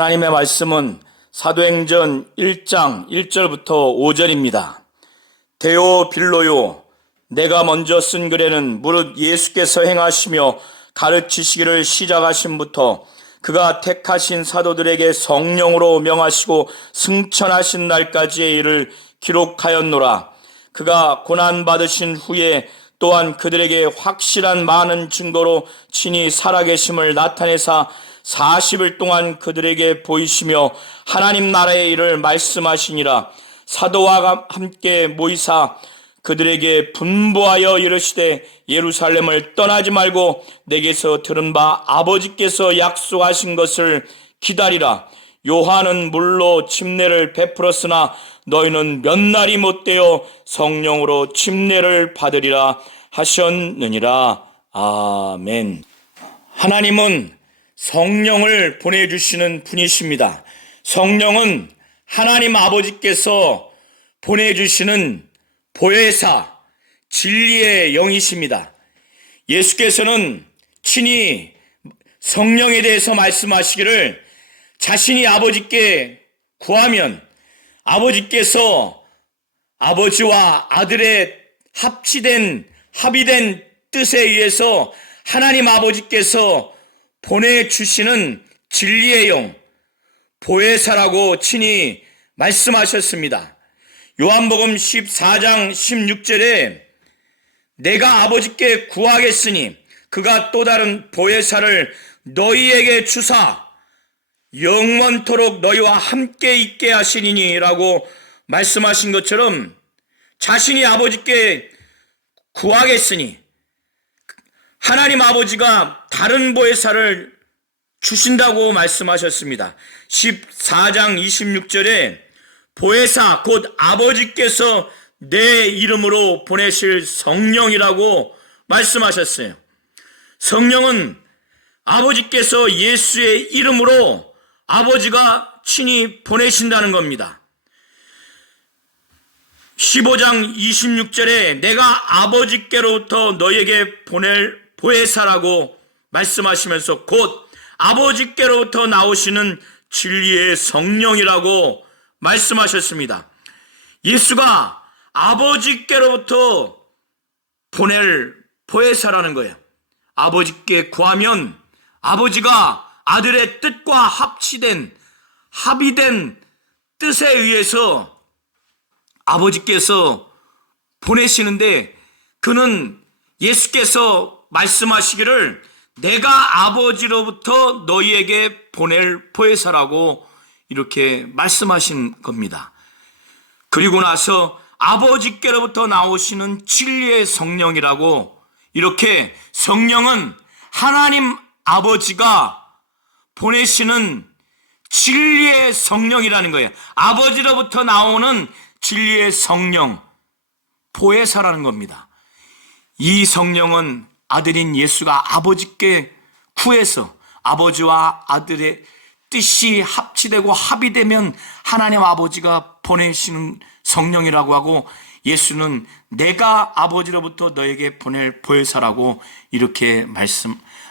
하나님의 말씀은 사도행전 1장 1절부터 5절입니다. 데오빌로요, 내가 먼저 쓴 글에는 무릇 예수께서 행하시며 가르치시기를 시작하심부터 그가 택하신 사도들에게 성령으로 명하시고 승천하신 날까지의 일을 기록하였노라. 그가 고난받으신 후에 또한 그들에게 확실한 많은 증거로 친히 살아계심을 나타내사 40일 동안 그들에게 보이시며 하나님 나라의 일을 말씀하시니라. 사도와 함께 모이사 그들에게 분부하여 이르시되 예루살렘을 떠나지 말고 내게서 들은 바 아버지께서 약속하신 것을 기다리라. 요한은 물로 침례를 베풀었으나 너희는 몇 날이 못되어 성령으로 침례를 받으리라 하셨느니라. 아멘. 하나님은 성령을 보내주시는 분이십니다. 성령은 하나님 아버지께서 보내주시는 보혜사, 진리의 영이십니다. 예수께서는 친히 성령에 대해서 말씀하시기를 자신이 아버지께 구하면 아버지께서 아버지와 아들의 합의된 뜻에 의해서 하나님 아버지께서 보내주시는 진리의 영, 보혜사라고 친히 말씀하셨습니다. 요한복음 14장 16절에 내가 아버지께 구하겠으니 그가 또 다른 보혜사를 너희에게 주사 영원토록 너희와 함께 있게 하시리니 라고 말씀하신 것처럼 자신이 아버지께 구하겠으니 하나님 아버지가 다른 보혜사를 주신다고 말씀하셨습니다. 14장 26절에 보혜사 곧 아버지께서 내 이름으로 보내실 성령이라고 말씀하셨어요. 성령은 아버지께서 예수의 이름으로 아버지가 친히 보내신다는 겁니다. 15장 26절에 내가 아버지께로부터 너에게 보낼 보혜사라고 말씀하시면서 곧 아버지께로부터 나오시는 진리의 성령이라고 말씀하셨습니다. 예수가 아버지께로부터 보낼 보혜사라는 거예요. 아버지께 구하면 아버지가 아들의 뜻과 합의된 뜻에 의해서 아버지께서 보내시는데 그는 예수께서 말씀하시기를 내가 아버지로부터 너희에게 보낼 보혜사라고 이렇게 말씀하신 겁니다. 그리고 나서 아버지께로부터 나오시는 진리의 성령이라고 이렇게 성령은 하나님 아버지가 보내시는 진리의 성령이라는 거예요. 아버지로부터 나오는 진리의 성령, 보혜사라는 겁니다. 이 성령은 아들인 예수가 아버지께 구해서 아버지와 아들의 뜻이 합치되고 합의되면 하나님 아버지가 보내시는 성령이라고 하고 예수는 내가 아버지로부터 너에게 보낼 보혜사라고 이렇게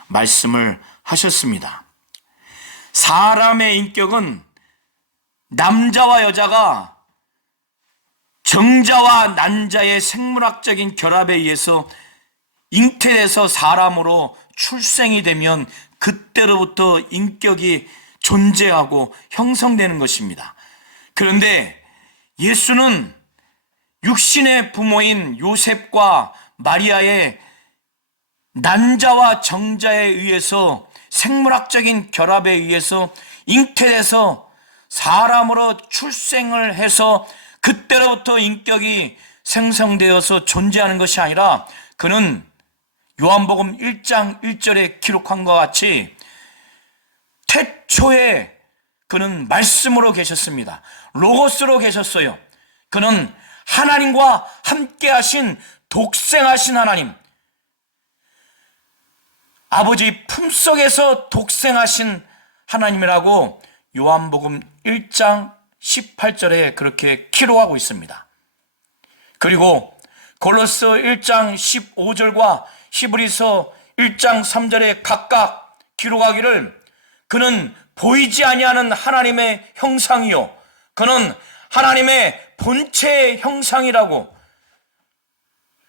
말씀을 하셨습니다. 사람의 인격은 남자와 여자가 정자와 난자의 생물학적인 결합에 의해서 잉태돼서 사람으로 출생이 되면 그때로부터 인격이 존재하고 형성되는 것입니다. 그런데 예수는 육신의 부모인 요셉과 마리아의 난자와 정자에 의해서 생물학적인 결합에 의해서 잉태돼서 사람으로 출생을 해서 그때로부터 인격이 생성되어서 존재하는 것이 아니라 그는 요한복음 1장 1절에 기록한 것 같이 태초에 그는 말씀으로 계셨습니다. 로고스로 계셨어요. 그는 하나님과 함께 하신 독생하신 하나님, 아버지 품속에서 독생하신 하나님이라고 요한복음 1장 18절에 그렇게 기록하고 있습니다. 그리고 골로새 1장 15절과 히브리서 1장 3절에 각각 기록하기를 그는 보이지 아니하는 하나님의 형상이요, 그는 하나님의 본체의 형상이라고,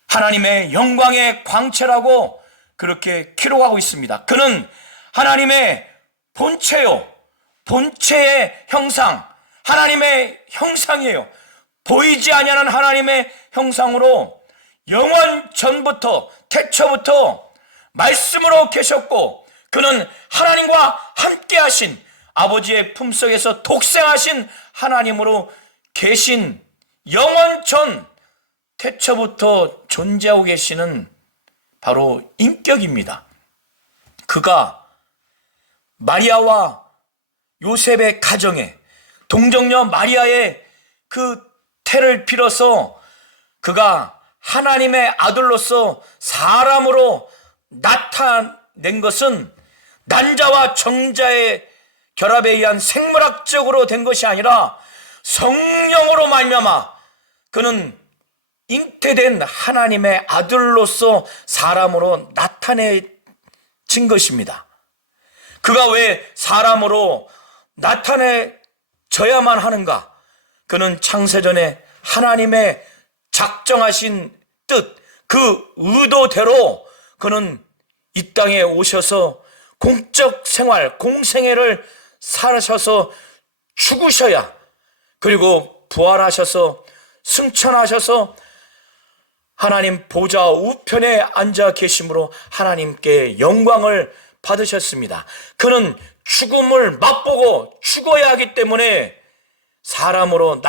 하나님의 영광의 광채라고 그렇게 기록하고 있습니다. 그는 하나님의 본체요, 본체의 형상, 하나님의 형상이에요. 보이지 아니하는 하나님의 형상으로 영원 전부터, 태초부터 말씀으로 계셨고, 그는 하나님과 함께 하신, 아버지의 품속에서 독생하신 하나님으로 계신, 영원 전 태초부터 존재하고 계시는 바로 인격입니다. 그가 마리아와 요셉의 가정에, 동정녀 마리아의 그 태를 빌어서 그가 하나님의 아들로서 사람으로 나타낸 것은 난자와 정자의 결합에 의한 생물학적으로 된 것이 아니라 성령으로 말미암아 그는 잉태된 하나님의 아들로서 사람으로 나타내진 것입니다. 그가 왜 사람으로 나타내져야만 하는가? 그는 창세전에 하나님의 작정하신 뜻, 그 의도대로 그는 이 땅에 오셔서 공적 생활, 공생애를 살으셔서 죽으셔야, 그리고 부활하셔서 승천하셔서 하나님 보좌 우편에 앉아 계심으로 하나님께 영광을 받으셨습니다. 그는 죽음을 맛보고 죽어야 하기 때문에 사람으로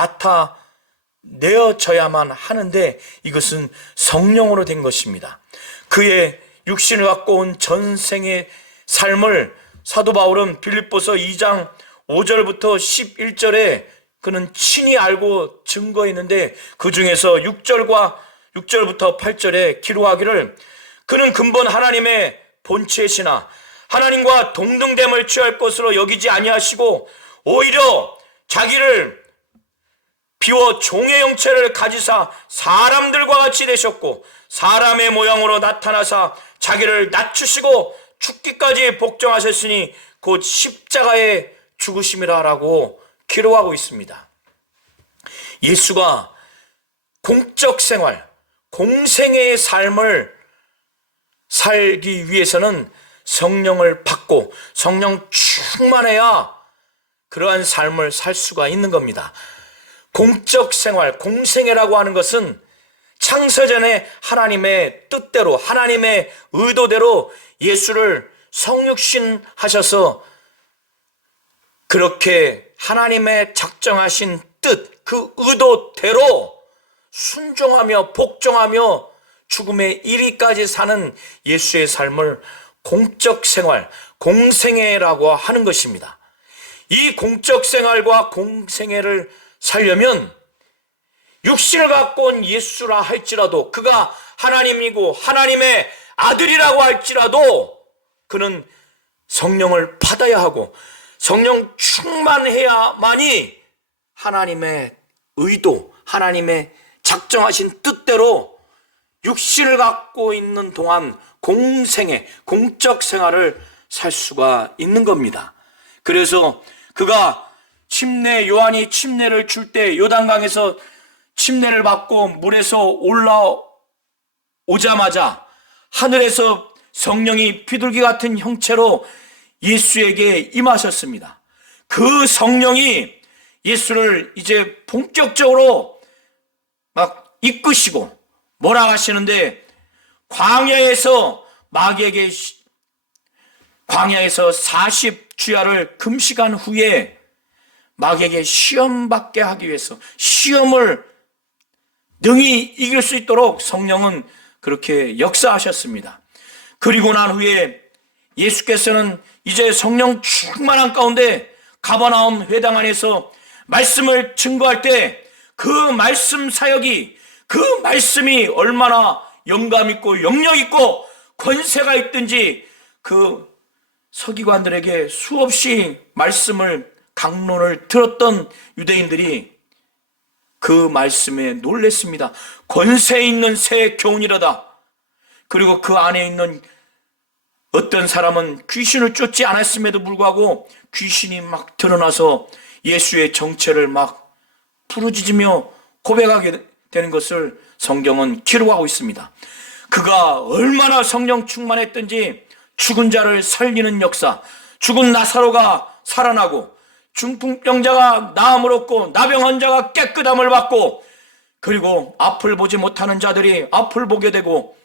나타내어져야만 하는데, 이것은 성령으로 된 것입니다. 그의 육신을 갖고 온 전생의 삶을 사도 바울은 빌립보서 2장 5절부터 11절에 그는 친히 알고 증거했는데, 그 중에서 6절부터 8절에 기록하기를, 그는 근본 하나님의 본체시나 하나님과 동등됨을 취할 것으로 여기지 아니하시고 오히려 자기를 비워 종의 형체를 가지사 사람들과 같이 되셨고, 사람의 모양으로 나타나사 자기를 낮추시고 죽기까지 복종하셨으니 곧 십자가에 죽으심이라 라고 기록하고 있습니다. 예수가 공적 생활, 공생애의 삶을 살기 위해서는 성령을 받고 성령 충만해야 그러한 삶을 살 수가 있는 겁니다. 공적 생활, 공생애라고 하는 것은 창세전에 하나님의 뜻대로, 하나님의 의도대로 예수를 성육신 하셔서 그렇게 하나님의 작정하신 뜻, 그 의도대로 순종하며 복종하며 죽음의 이리까지 사는 예수의 삶을 공적 생활, 공생애라고 하는 것입니다. 이 공적 생활과 공생애를 살려면 육신을 갖고 온 예수라 할지라도, 그가 하나님이고 하나님의 아들이라고 할지라도 그는 성령을 받아야 하고 성령 충만해야만이 하나님의 의도, 하나님의 작정하신 뜻대로 육신을 갖고 있는 동안 공생애, 공적 생활을 살 수가 있는 겁니다. 그래서 그가 요한이 침례를 줄 때 요단강에서 침례를 받고 물에서 올라오자마자 하늘에서 성령이 비둘기 같은 형체로 예수에게 임하셨습니다. 그 성령이 예수를 이제 본격적으로 막 이끄시고 몰아가시는데, 광야에서 40주야를 금식한 후에 마귀에게 시험받게 하기 위해서, 시험을 능히 이길 수 있도록 성령은 그렇게 역사하셨습니다. 그리고 난 후에 예수께서는 이제 성령 충만한 가운데 가버나움 회당 안에서 말씀을 증거할 때 그 말씀 사역이, 그 말씀이 얼마나 영감 있고 영력 있고 권세가 있든지 그 서기관들에게 수없이 말씀을, 강론을 들었던 유대인들이 그 말씀에 놀랬습니다. 권세 있는 새 교훈이라다. 그리고 그 안에 있는 어떤 사람은 귀신을 쫓지 않았음에도 불구하고 귀신이 막 드러나서 예수의 정체를 막 부르짖으며 고백하게 되는 것을 성경은 기록하고 있습니다. 그가 얼마나 성령 충만했던지 죽은 자를 살리는 역사, 죽은 나사로가 살아나고 중풍병자가 나음을 얻고 나병 환자가 깨끗함을 받고, 그리고 앞을 보지 못하는 자들이 앞을 보게 되고,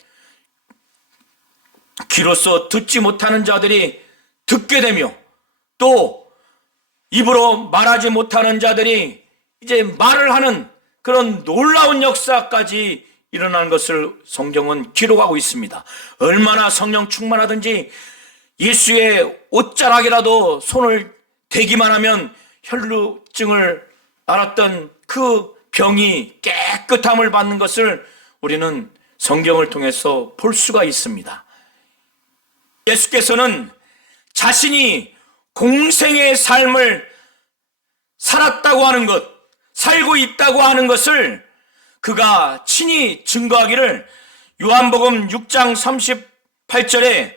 귀로서 듣지 못하는 자들이 듣게 되며, 또 입으로 말하지 못하는 자들이 이제 말을 하는 그런 놀라운 역사까지 일어나는 것을 성경은 기록하고 있습니다. 얼마나 성령 충만하든지 예수의 옷자락이라도 손을 대기만 하면 혈루증을 앓았던 그 병이 깨끗함을 받는 것을 우리는 성경을 통해서 볼 수가 있습니다. 예수께서는 자신이 공생의 삶을 살았다고 하는 것, 살고 있다고 하는 것을 그가 친히 증거하기를 요한복음 6장 38절에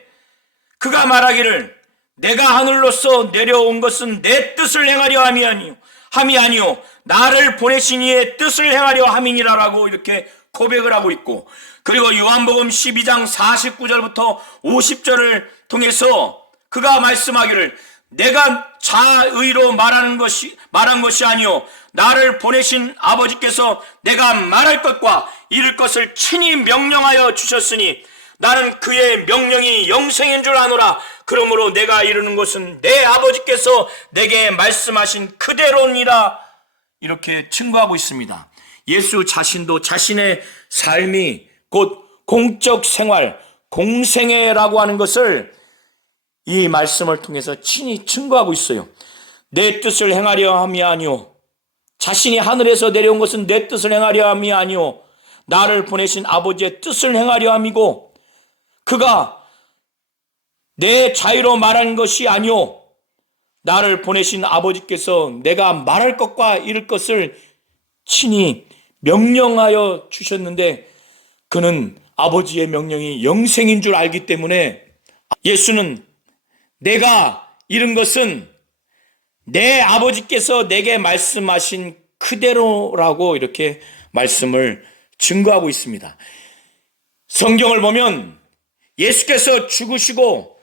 그가 말하기를 내가 하늘로서 내려온 것은 내 뜻을 행하려 함이 아니요 나를 보내신 이의 뜻을 행하려 함이니라라고 이렇게 고백을 하고 있고, 그리고 요한복음 12장 49절부터 50절을 통해서 그가 말씀하기를 내가 자의로 말한 것이 아니요 나를 보내신 아버지께서 내가 말할 것과 이룰 것을 친히 명령하여 주셨으니 나는 그의 명령이 영생인 줄 아노라. 그러므로 내가 이루는 것은 내 아버지께서 내게 말씀하신 그대로니라. 이렇게 증거하고 있습니다. 예수 자신도 자신의 삶이 곧 공적 생활, 공생애라고 하는 것을 이 말씀을 통해서 친히 증거하고 있어요. 내 뜻을 행하려 함이 아니오, 자신이 하늘에서 내려온 것은 내 뜻을 행하려 함이 아니오 나를 보내신 아버지의 뜻을 행하려 함이고, 그가 내 자유로 말하는 것이 아니오 나를 보내신 아버지께서 내가 말할 것과 이룰 것을 친히 명령하여 주셨는데, 그는 아버지의 명령이 영생인 줄 알기 때문에 예수는 내가 이룬 것은 내 아버지께서 내게 말씀하신 그대로라고 이렇게 말씀을 증거하고 있습니다. 성경을 보면 예수께서 죽으시고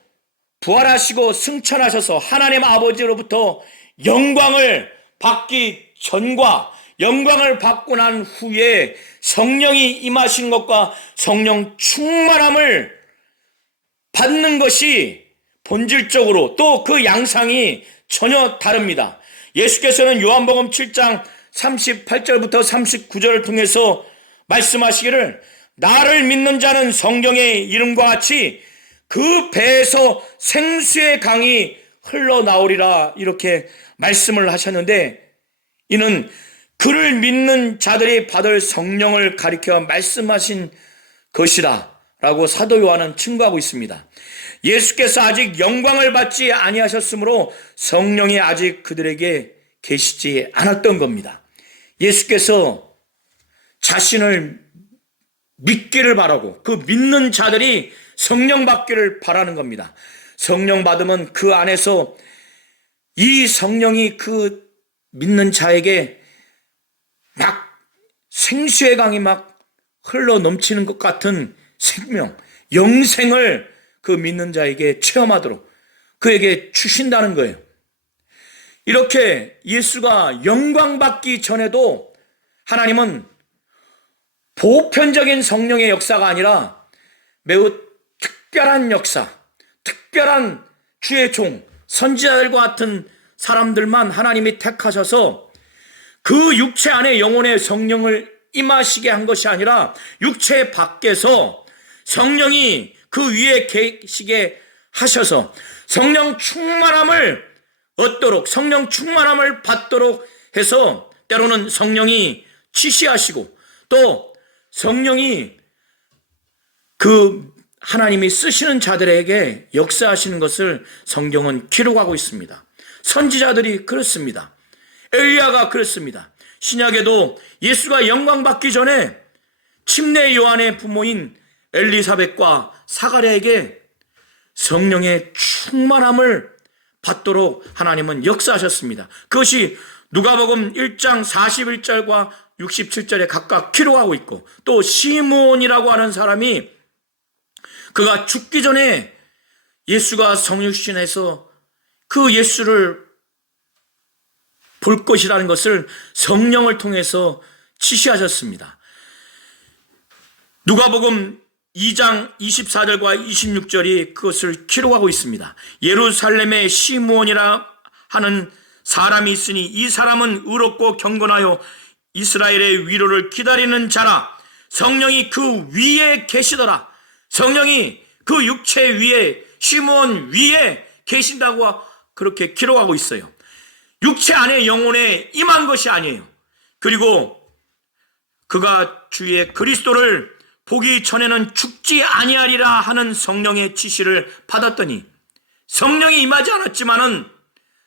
부활하시고 승천하셔서 하나님 아버지로부터 영광을 받기 전과 영광을 받고 난 후에 성령이 임하신 것과 성령 충만함을 받는 것이 본질적으로 또 그 양상이 전혀 다릅니다. 예수께서는 요한복음 7장 38절부터 39절을 통해서 말씀하시기를 나를 믿는 자는 성경의 이름과 같이 그 배에서 생수의 강이 흘러나오리라 이렇게 말씀을 하셨는데, 이는 그를 믿는 자들이 받을 성령을 가리켜 말씀하신 것이라 라고 사도 요한은 증거하고 있습니다. 예수께서 아직 영광을 받지 아니하셨으므로 성령이 아직 그들에게 계시지 않았던 겁니다. 예수께서 자신을 믿기를 바라고 그 믿는 자들이 성령 받기를 바라는 겁니다. 성령 받으면 그 안에서 이 성령이 그 믿는 자에게 막 생수의 강이 막 흘러 넘치는 것 같은 생명, 영생을 그 믿는 자에게 체험하도록 그에게 주신다는 거예요. 이렇게 예수가 영광 받기 전에도 하나님은 보편적인 성령의 역사가 아니라 매우 특별한 역사, 특별한 주의 종, 선지자들과 같은 사람들만 하나님이 택하셔서 그 육체 안에 영혼의 성령을 임하시게 한 것이 아니라 육체 밖에서 성령이 그 위에 계시게 하셔서 성령 충만함을 얻도록, 성령 충만함을 받도록 해서 때로는 성령이 지시하시고 또 성령이 그 하나님이 쓰시는 자들에게 역사하시는 것을 성경은 기록하고 있습니다. 선지자들이 그렇습니다. 엘리야가 그렇습니다. 신약에도 예수가 영광 받기 전에 침례 요한의 부모인 엘리사벳과 사가랴에게 성령의 충만함을 받도록 하나님은 역사하셨습니다. 그것이 누가복음 1장 41절과 67절에 각각 기록하고 있고, 또 시므온이라고 하는 사람이 그가 죽기 전에 예수가 성육신해서 그 예수를 볼 것이라는 것을 성령을 통해서 지시하셨습니다. 누가복음 2장 24절과 26절이 그것을 기록하고 있습니다. 예루살렘에 시므온이라 하는 사람이 있으니 이 사람은 의롭고 경건하여 이스라엘의 위로를 기다리는 자라. 성령이 그 위에 계시더라. 성령이 그 육체 위에, 시므온 위에 계신다고 그렇게 기록하고 있어요. 육체 안에 영혼에 임한 것이 아니에요. 그리고 그가 주의 그리스도를 보기 전에는 죽지 아니하리라 하는 성령의 지시를 받았더니, 성령이 임하지 않았지만은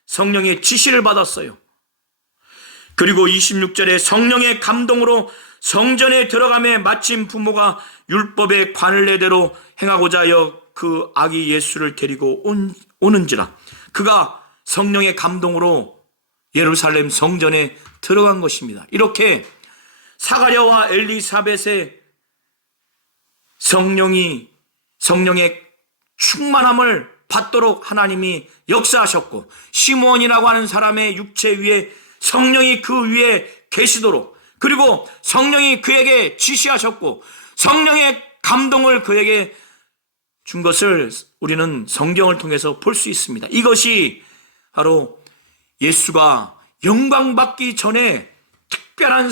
성령의 지시를 받았어요. 그리고 26절에 성령의 감동으로 성전에 들어가매 마침 부모가 율법의 관례대로 행하고자 하여 그 아기 예수를 데리고 오는지라. 그가 성령의 감동으로 예루살렘 성전에 들어간 것입니다. 이렇게 사가랴와 엘리사벳의 성령의 충만함을 받도록 하나님이 역사하셨고, 시므온이라고 하는 사람의 육체 위에 성령이 그 위에 계시도록, 그리고 성령이 그에게 지시하셨고 성령의 감동을 그에게 준 것을 우리는 성경을 통해서 볼 수 있습니다. 이것이 바로 예수가 영광받기 전에 특별한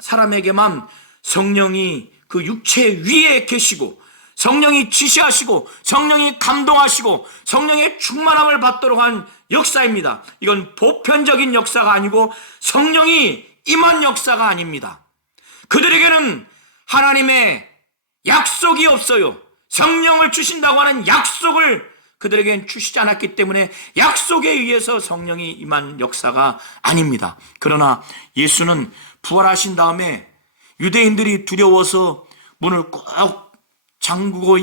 사람에게만 성령이 그 육체 위에 계시고 성령이 지시하시고 성령이 감동하시고 성령의 충만함을 받도록 한 역사입니다. 이건 보편적인 역사가 아니고 성령이 임한 역사가 아닙니다. 그들에게는 하나님의 약속이 없어요. 성령을 주신다고 하는 약속을 그들에게는 주시지 않았기 때문에 약속에 의해서 성령이 임한 역사가 아닙니다. 그러나 예수는 부활하신 다음에 유대인들이 두려워서 문을 꼭 잠그고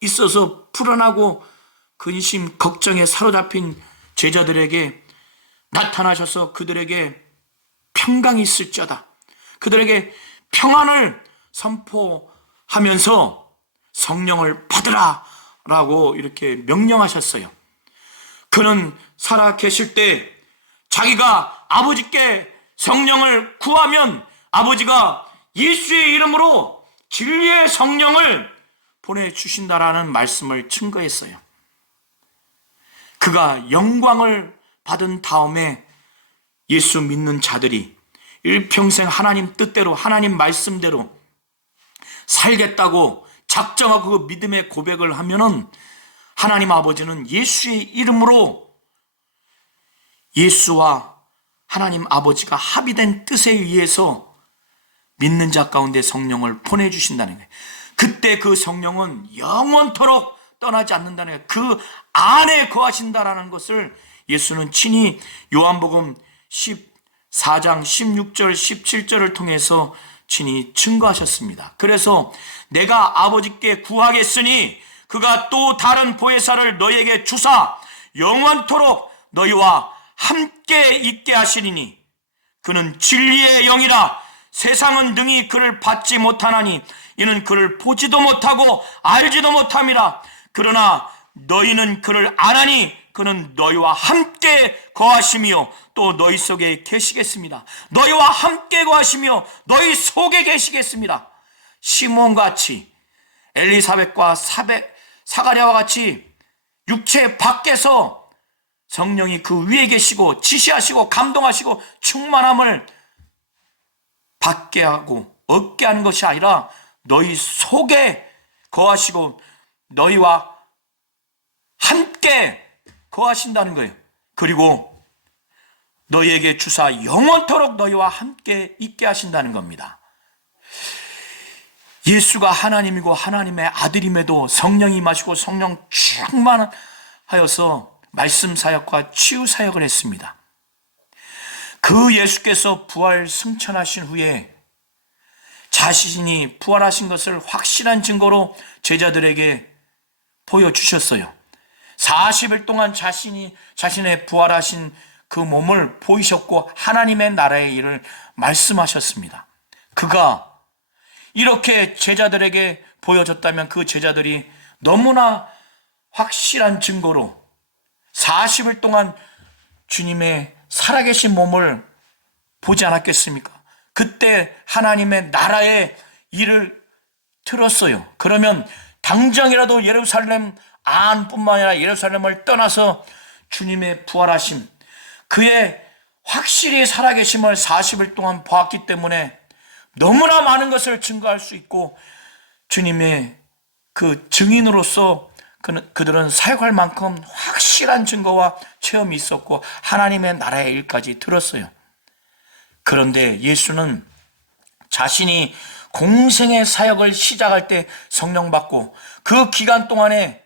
있어서 불안하고 근심 걱정에 사로잡힌 제자들에게 나타나셔서 그들에게 평강이 있을지어다, 그들에게 평안을 선포하면서 성령을 받으라 라고 이렇게 명령하셨어요. 그는 살아 계실 때 자기가 아버지께 성령을 구하면 아버지가 예수의 이름으로 진리의 성령을 보내주신다라는 말씀을 증거했어요. 그가 영광을 받은 다음에 예수 믿는 자들이 일평생 하나님 뜻대로 하나님 말씀대로 살겠다고 작정하고 그 믿음의 고백을 하면은 하나님 아버지는 예수의 이름으로 예수와 하나님 아버지가 합의된 뜻에 의해서 믿는 자 가운데 성령을 보내주신다는 거예요. 그때 그 성령은 영원토록 떠나지 않는다는 거예요. 그 안에 거하신다라는 것을 예수는 친히 요한복음 14장 16절 17절을 통해서 친히 증거하셨습니다. 그래서 내가 아버지께 구하겠으니 그가 또 다른 보혜사를 너희에게 주사 영원토록 너희와 함께 있게 하시리니 그는 진리의 영이라. 세상은 능히 그를 받지 못하나니 이는 그를 보지도 못하고 알지도 못함이라. 그러나 너희는 그를 아나니 그는 너희와 함께 거하시며 또 너희 속에 계시겠습니다. 너희와 함께 거하시며 너희 속에 계시겠습니다. 시몬같이 엘리사벳과 사가랴와 같이 육체 밖에서 성령이 그 위에 계시고 지시하시고 감동하시고 충만함을 받게 하고 얻게 하는 것이 아니라 너희 속에 거하시고 너희와 함께 거하신다는 거예요. 그리고 너희에게 주사 영원토록 너희와 함께 있게 하신다는 겁니다. 예수가 하나님이고 하나님의 아들임에도 성령이 임하시고 성령 충만하여서 말씀 사역과 치유 사역을 했습니다. 그 예수께서 부활 승천하신 후에 자신이 부활하신 것을 확실한 증거로 제자들에게 보여주셨어요. 40일 동안 자신의 부활하신 그 몸을 보이셨고 하나님의 나라의 일을 말씀하셨습니다. 그가 이렇게 제자들에게 보여줬다면 그 제자들이 너무나 확실한 증거로 40일 동안 주님의 살아계신 몸을 보지 않았겠습니까? 그때 하나님의 나라의 일을 들었어요. 그러면 당장이라도 예루살렘 안뿐만 아니라 예루살렘을 떠나서 주님의 부활하심, 그의 확실히 살아계심을 40일 동안 보았기 때문에 너무나 많은 것을 증거할 수 있고 주님의 그 증인으로서 그들은 사역할 만큼 확실한 증거와 체험이 있었고 하나님의 나라의 일까지 들었어요. 그런데 예수는 자신이 공생의 사역을 시작할 때 성령 받고 그 기간 동안에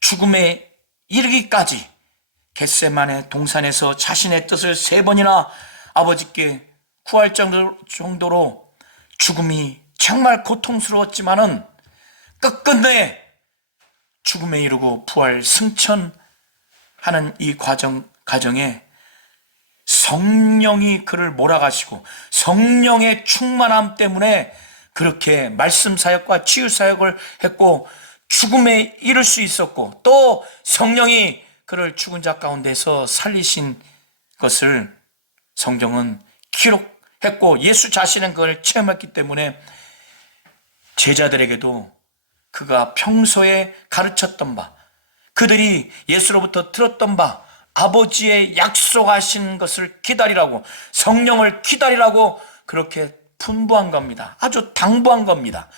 죽음에 이르기까지 겟세마네 동산에서 자신의 뜻을 3번이나 아버지께 구할 정도로 죽음이 정말 고통스러웠지만은 끝끝내 죽음에 이르고 부활 승천하는 이 과정에 성령이 그를 몰아가시고 성령의 충만함 때문에 그렇게 말씀 사역과 치유 사역을 했고 죽음에 이를 수 있었고 또 성령이 그를 죽은 자 가운데서 살리신 것을 성경은 기록했고 예수 자신은 그걸 체험했기 때문에 제자들에게도 그가 평소에 가르쳤던 바, 그들이 예수로부터 들었던 바, 아버지의 약속하신 것을 기다리라고, 성령을 기다리라고 그렇게 분부한 겁니다. 아주 당부한 겁니다.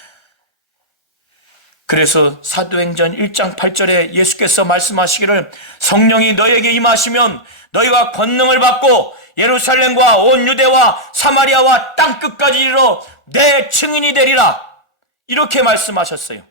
그래서 사도행전 1장 8절에 예수께서 말씀하시기를 성령이 너에게 임하시면 너희가 권능을 받고 예루살렘과 온 유대와 사마리아와 땅끝까지 이르러 내 증인이 되리라, 이렇게 말씀하셨어요.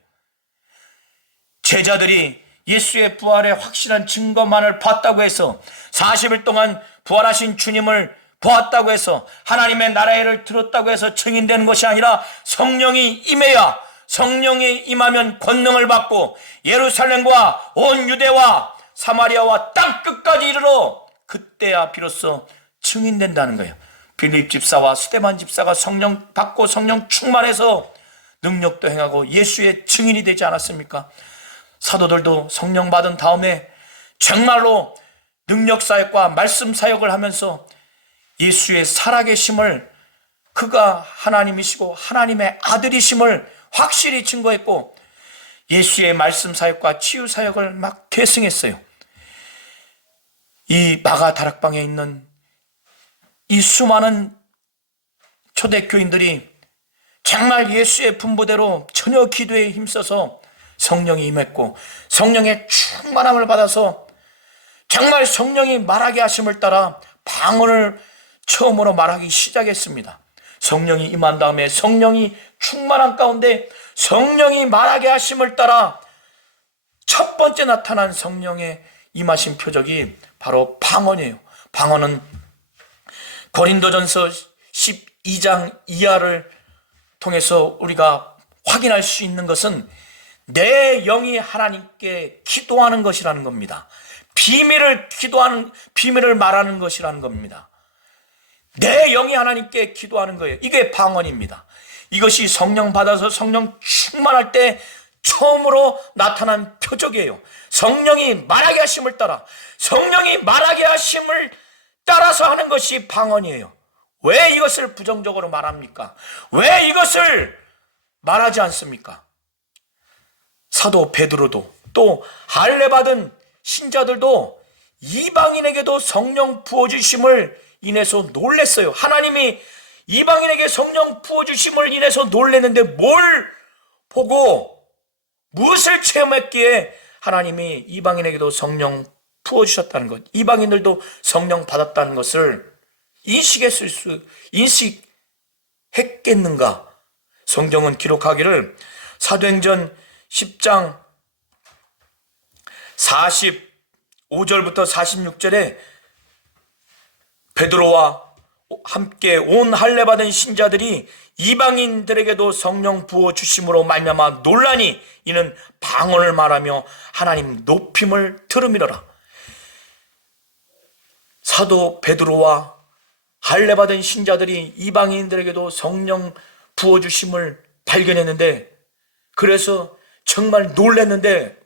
제자들이 예수의 부활의 확실한 증거만을 봤다고 해서 40일 동안 부활하신 주님을 보았다고 해서 하나님의 나라의 일을 들었다고 해서 증인되는 것이 아니라 성령이 임해야, 성령이 임하면 권능을 받고 예루살렘과 온 유대와 사마리아와 땅끝까지 이르러 그때야 비로소 증인된다는 거예요. 빌립 집사와 스데반 집사가 성령 받고 성령 충만해서 능력도 행하고 예수의 증인이 되지 않았습니까? 사도들도 성령 받은 다음에 정말로 능력 사역과 말씀 사역을 하면서 예수의 살아계심을, 그가 하나님이시고 하나님의 아들이심을 확실히 증거했고 예수의 말씀 사역과 치유 사역을 막 계승했어요. 이 마가 다락방에 있는 이 수많은 초대교인들이 정말 예수의 분부대로 전혀 기도에 힘써서 성령이 임했고 성령의 충만함을 받아서 정말 성령이 말하게 하심을 따라 방언을 처음으로 말하기 시작했습니다. 성령이 임한 다음에 성령이 충만한 가운데 성령이 말하게 하심을 따라 첫 번째 나타난 성령의 임하신 표적이 바로 방언이에요. 방언은 고린도전서 12장 이하를 통해서 우리가 확인할 수 있는 것은 내 영이 하나님께 기도하는 것이라는 겁니다. 비밀을 말하는 것이라는 겁니다. 내 영이 하나님께 기도하는 거예요. 이게 방언입니다. 이것이 성령 받아서 성령 충만할 때 처음으로 나타난 표적이에요. 성령이 말하게 하심을 따라, 성령이 말하게 하심을 따라서 하는 것이 방언이에요. 왜 이것을 부정적으로 말합니까? 왜 이것을 말하지 않습니까? 사도 베드로도 또 할례 받은 신자들도 이방인에게도 성령 부어주심을 인해서 놀랬어요. 하나님이 이방인에게 성령 부어주심을 인해서 놀랬는데 뭘 보고 무엇을 체험했기에 하나님이 이방인에게도 성령 부어주셨다는 것, 이방인들도 성령 받았다는 것을 인식했겠는가? 성경은 기록하기를 사도행전 10장 45절부터 46절에 베드로와 함께 온 할례 받은 신자들이 이방인들에게도 성령 부어 주심으로 말미암아 논란이, 이는 방언을 말하며 하나님 높임을 들음이로라. 사도 베드로와 할례 받은 신자들이 이방인들에게도 성령 부어 주심을 발견했는데, 그래서 정말 놀랐는데,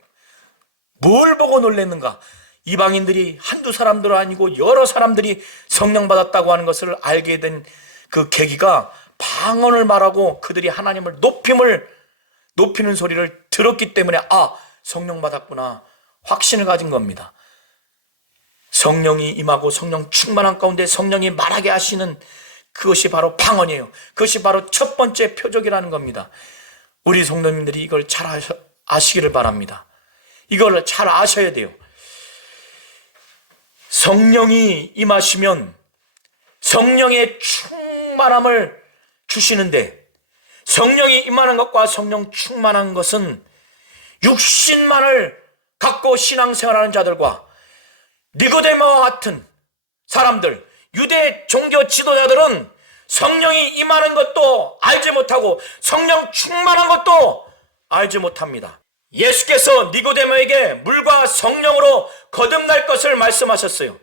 뭘 보고 놀랐는가? 이방인들이 한두 사람도 아니고 여러 사람들이 성령 받았다고 하는 것을 알게 된 그 계기가 방언을 말하고 그들이 하나님을 높이는 소리를 들었기 때문에, 아, 성령 받았구나, 확신을 가진 겁니다. 성령이 임하고 성령 충만한 가운데 성령이 말하게 하시는 그것이 바로 방언이에요. 그것이 바로 첫 번째 표적이라는 겁니다. 우리 성도님들이 이걸 잘 아시기를 바랍니다. 이걸 잘 아셔야 돼요. 성령이 임하시면 성령의 충만함을 주시는데, 성령이 임하는 것과 성령 충만한 것은 육신만을 갖고 신앙생활하는 자들과 니고데모와 같은 사람들, 유대 종교 지도자들은 성령이 임하는 것도 알지 못하고 성령 충만한 것도 알지 못합니다. 예수께서 니고데모에게 물과 성령으로 거듭날 것을 말씀하셨어요.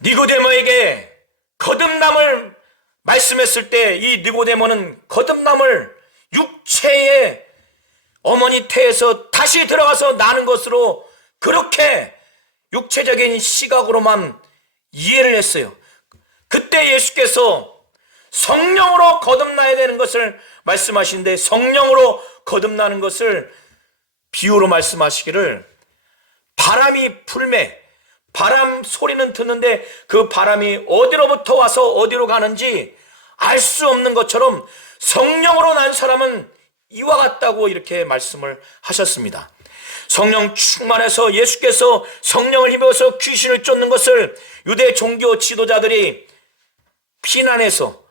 니고데모에게 거듭남을 말씀했을 때 이 니고데모는 거듭남을 육체의 어머니 태에서 다시 들어가서 나는 것으로 그렇게 육체적인 시각으로만 이해를 했어요. 그때 예수께서 성령으로 거듭나야 되는 것을 말씀하시는데, 성령으로 거듭나는 것을 비유로 말씀하시기를, 바람이 불매, 바람 소리는 듣는데 그 바람이 어디로부터 와서 어디로 가는지 알 수 없는 것처럼 성령으로 난 사람은 이와 같다고 이렇게 말씀을 하셨습니다. 성령 충만해서 예수께서 성령을 힘입어서 귀신을 쫓는 것을 유대 종교 지도자들이 비난해서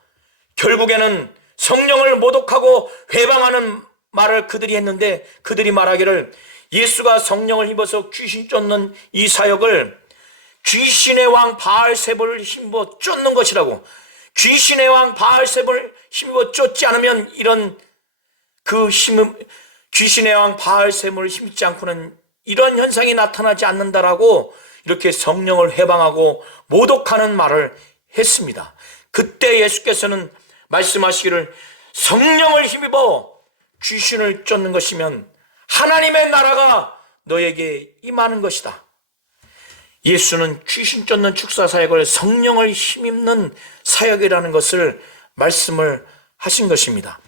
결국에는 성령을 모독하고 회방하는 말을 그들이 했는데, 그들이 말하기를 예수가 성령을 힘입어서 귀신 쫓는 이 사역을 귀신의 왕 바알세불을 힘입어 쫓는 것이라고, 귀신의 왕 바알세불을 힘입어 쫓지 않으면 이런 귀신의 왕 바알세불을 힘입지 않고는 이런 현상이 나타나지 않는다라고 이렇게 성령을 해방하고 모독하는 말을 했습니다. 그때 예수께서는 말씀하시기를, 성령을 힘입어 귀신을 쫓는 것이면 하나님의 나라가 너에게 임하는 것이다. 예수는 귀신 쫓는 축사 사역을 성령을 힘입는 사역이라는 것을 말씀을 하신 것입니다.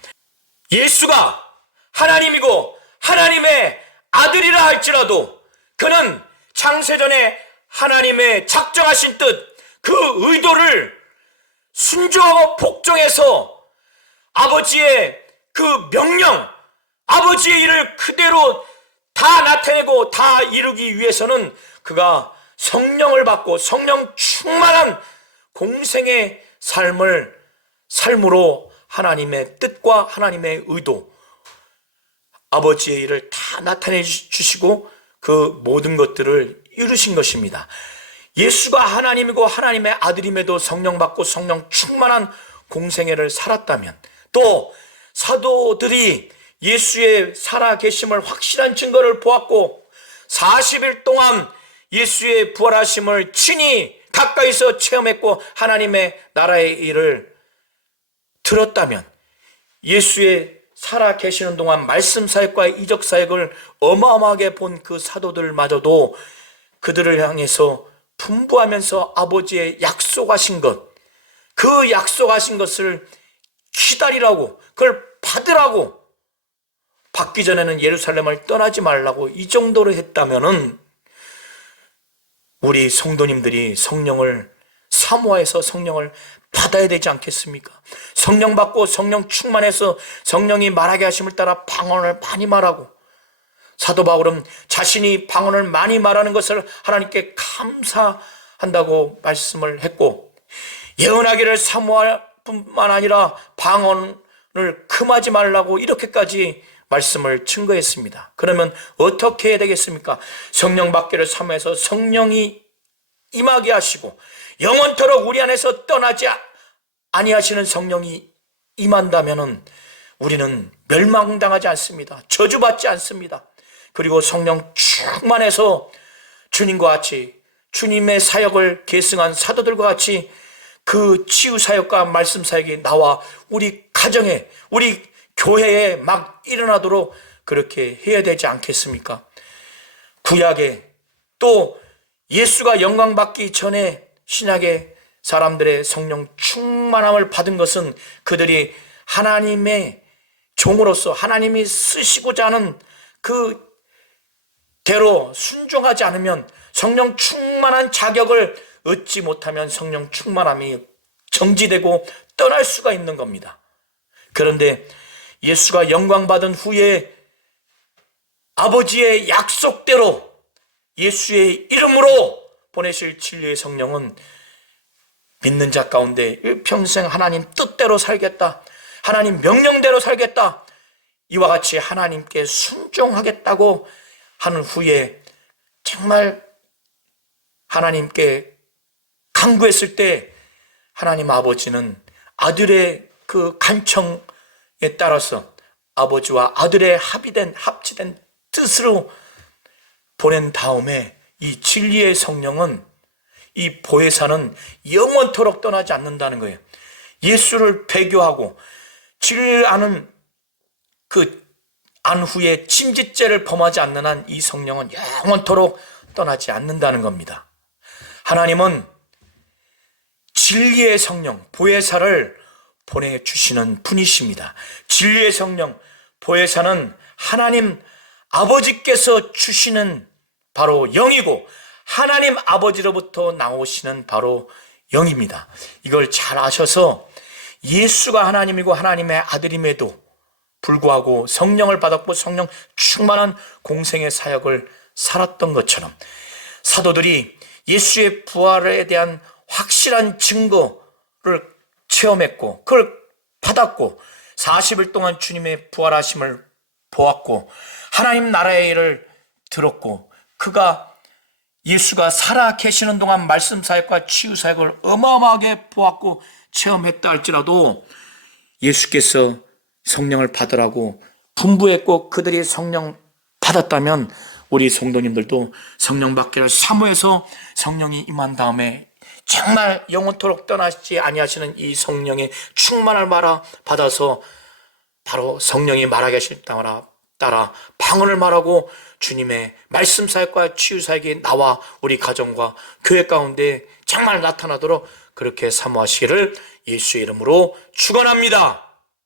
예수가 하나님이고 하나님의 아들이라 할지라도 그는 창세전에 하나님의 작정하신 뜻, 그 의도를 순종하고 복종해서 아버지의 그 명령, 아버지의 일을 그대로 다 나타내고 다 이루기 위해서는 그가 성령을 받고 성령 충만한 공생의 삶으로 하나님의 뜻과 하나님의 의도, 아버지의 일을 다 나타내 주시고 그 모든 것들을 이루신 것입니다. 예수가 하나님이고 하나님의 아들임에도 성령 받고 성령 충만한 공생애를 살았다면, 또 사도들이 예수의 살아계심을 확실한 증거를 보았고 40일 동안 예수의 부활하심을 친히 가까이서 체험했고 하나님의 나라의 일을 들었다면, 예수의 살아계시는 동안 말씀 사역과 이적 사역을 어마어마하게 본 그 사도들마저도 그들을 향해서 분부하면서 아버지의 약속하신 것, 그 약속하신 것을 기다리라고, 그걸 받으라고, 받기 전에는 예루살렘을 떠나지 말라고 이 정도로 했다면은 우리 성도님들이 성령을 사모해서 성령을 받아야 되지 않겠습니까? 성령 받고 성령 충만해서 성령이 말하게 하심을 따라 방언을 많이 말하고, 사도 바울은 자신이 방언을 많이 말하는 것을 하나님께 감사한다고 말씀을 했고, 예언하기를 사모할 뿐만 아니라 방언을 금하지 말라고 이렇게까지 말씀을 증거했습니다. 그러면 어떻게 해야 되겠습니까? 성령 받기를 사모해서 성령이 임하게 하시고 영원토록 우리 안에서 떠나지 아니하시는 성령이 임한다면은 우리는 멸망당하지 않습니다. 저주받지 않습니다. 그리고 성령 충만해서 주님과 같이 주님의 사역을 계승한 사도들과 같이 그 치유 사역과 말씀 사역이 나와 우리 가정에, 우리 교회에 막 일어나도록 그렇게 해야 되지 않겠습니까? 구약에 또 예수가 영광 받기 전에 신약의 사람들의 성령 충만함을 받은 것은 그들이 하나님의 종으로서 하나님이 쓰시고자 하는 그 대로 순종하지 않으면, 성령 충만한 자격을 얻지 못하면 성령 충만함이 정지되고 떠날 수가 있는 겁니다. 그런데 예수가 영광 받은 후에 아버지의 약속대로 예수의 이름으로 보내실 진리의 성령은 믿는 자 가운데 평생 하나님 뜻대로 살겠다, 하나님 명령대로 살겠다, 이와 같이 하나님께 순종하겠다고 하는 후에 정말 하나님께 간구했을 때 하나님 아버지는 아들의 그 간청에 따라서 아버지와 아들의 합치된 뜻으로 보낸 다음에 이 진리의 성령은, 이 보혜사는 영원토록 떠나지 않는다는 거예요. 예수를 배교하고 진리를 아는 안 후에 침짓죄를 범하지 않는 한 이 성령은 영원토록 떠나지 않는다는 겁니다. 하나님은 진리의 성령, 보혜사를 보내주시는 분이십니다. 진리의 성령, 보혜사는 하나님 아버지께서 주시는 바로 영이고 하나님 아버지로부터 나오시는 바로 영입니다. 이걸 잘 아셔서 예수가 하나님이고 하나님의 아들임에도 불구하고 성령을 받았고 성령 충만한 공생의 사역을 살았던 것처럼 사도들이 예수의 부활에 대한 확실한 증거를 체험했고 그걸 받았고 40일 동안 주님의 부활하심을 보았고 하나님 나라의 일을 들었고 예수가 살아 계시는 동안 말씀 사역과 치유 사역을 어마어마하게 보았고 체험했다 할지라도 예수께서 성령을 받으라고 분부했고 그들이 성령 받았다면 우리 성도님들도 성령 받기를 사모해서 성령이 임한 다음에 정말 영원토록 떠나지 아니하시는 이 성령의 충만을 받아서 바로 성령이 말하게 하실 따라 방언을 말하고 주님의 말씀 사역과 치유 사역이 나와 우리 가정과 교회 가운데 정말 나타나도록 그렇게 사모하시기를 예수의 이름으로 축원합니다.